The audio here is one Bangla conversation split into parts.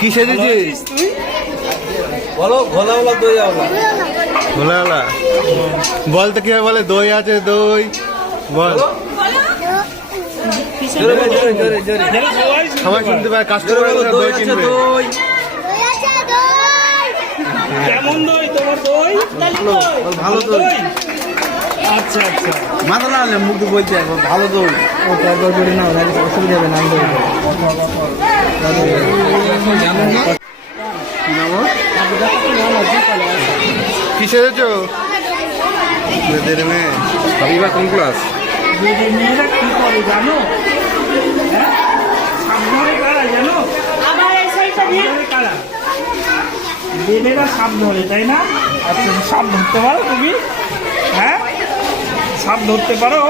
কি সেজেছিস তুই বলো ঘোলাওয়ালা দই আওলা। ভোলাওয়ালা বল তো কিভাবে বলে দই আছে দই বল জোরে বল, জোরে জোরে জোরে। সবাই শুনতে পায় জোরে কাস্টমার বলো, দই দই আছে কিনবে দই। কেমন দই তোমার দই? ভালো দই। আচ্ছা আচ্ছা। মাথা না হলে মুখ দিয়ে বলছে এখন ভালো দই। ও তারপর করে নাও, নাহলে অসুবিধা হবে না। আমি দেবো। কি নাম ওর? কি সেজেছো মেয়েদের মেয়ে হাবিবা কোন ক্লাস মেয়েদের মেয়েরা কি করে জানো? হ্যাঁ? সাবধানে কারা জানো? সাবধানে কারা? মেয়েরা সাপ ধরে, তাই না? আচ্ছা, সাপ ধরতে পারো তুমি? হ্যাঁ, সাপ ধরতে পারো?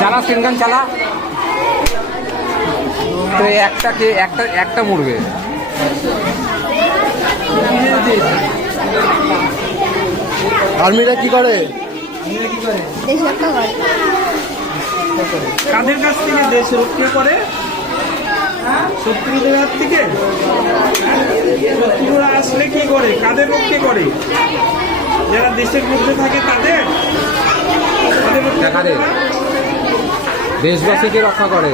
চালা সিনগান চালা তো একটা মুড়বে আর্মিরা কি করে কাদের কাছ থেকে দেশ রক্ষা করে? শত্রুদের হাত থেকে? শত্রুরা আসলে কি করে? কাদের রক্ষা করে? যারা দেশের মধ্যে থাকে তাদের রক্ষা করে না? দেশবাসীকে রক্ষা করে।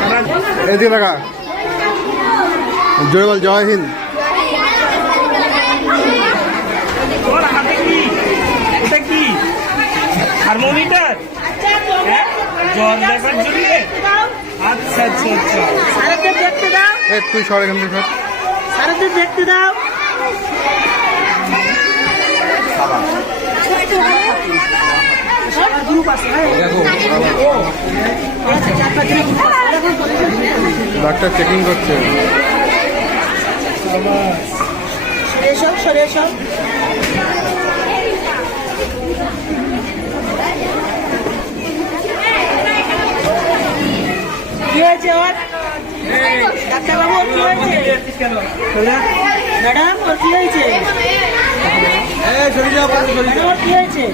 তারা এদিকে লাগা জোরে বল জয় হিন্দ তোমার হাতে কি? এটা কি হারমোনিটার? জল দেখার জন্য? আচ্ছা আচ্ছা আচ্ছা। সারাদের দেখতে দাও, তুই সর এখান থেকে সর। সারাদের দেখতে দাও। গ্রুপ আছে দেখো ডাক্তার চেকিং করছে সরে এসো, সরে এসো। কি হয়েছে ওর? ডাক্তারবাবু ওর কি হয়েছে? ম্যাডাম ওর কি হয়েছে? ম্যাডাম, ওর কি হয়েছে?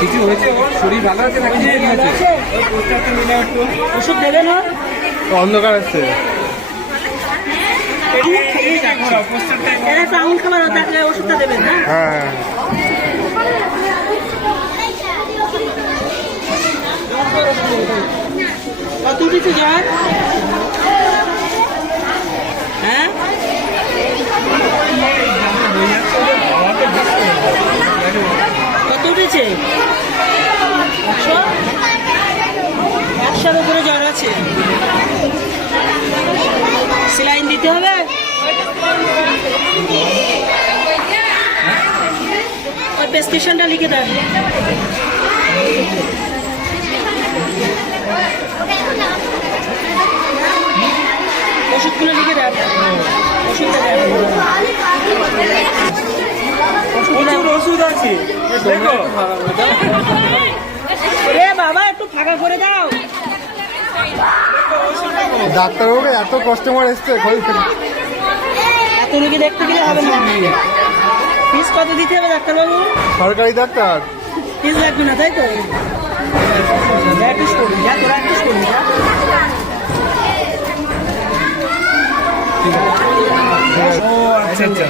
কিছু হয়েছে ওর শরীর ভালো আছে নাকি কি ভালো হয়েছে? আছে? ওষুধ দেবেন ওর? অন্ধকার আসছে এরা তো আঙুল খাবার থাকলে ওষুধটা দেবেন, হ্যাঁ? হ্যাঁ কত উঠেছে জ্বর? হ্যাঁ, কত উঠেছে? 100? 100-র উপরে জ্বর আছে। সেলাইন দিতে হবে? ওই প্রেসক্রিপশনটা লিখে দেন। ওষুধগুলো লিখে দেন। ওষুধটা দেন। প্রচুর ওষুধ আছে, দেখো। রে বাবা, একটু ফাঁকা করে দাও। ডাক্তারবাবু এত কাস্টমার এসছে এত রুগী দেখতে গেলে হবে না। ফিস কত দিতে হবে ডাক্তারবাবু? সরকারি ডাক্তার ফিস লাগবে না, তাই তো? প্র্যাকটিস করুন, যা তোরা প্র্যাকটিস করুন, যা। ও আচ্ছা আচ্ছা।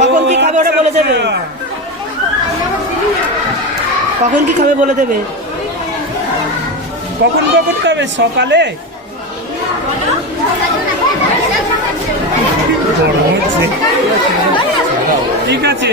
কখন কি খাবে ওরা বলে দেবে? কখন কি খাবে বলে দেবে? কখন কখন খাবে? সকালে? ঠিক আছে।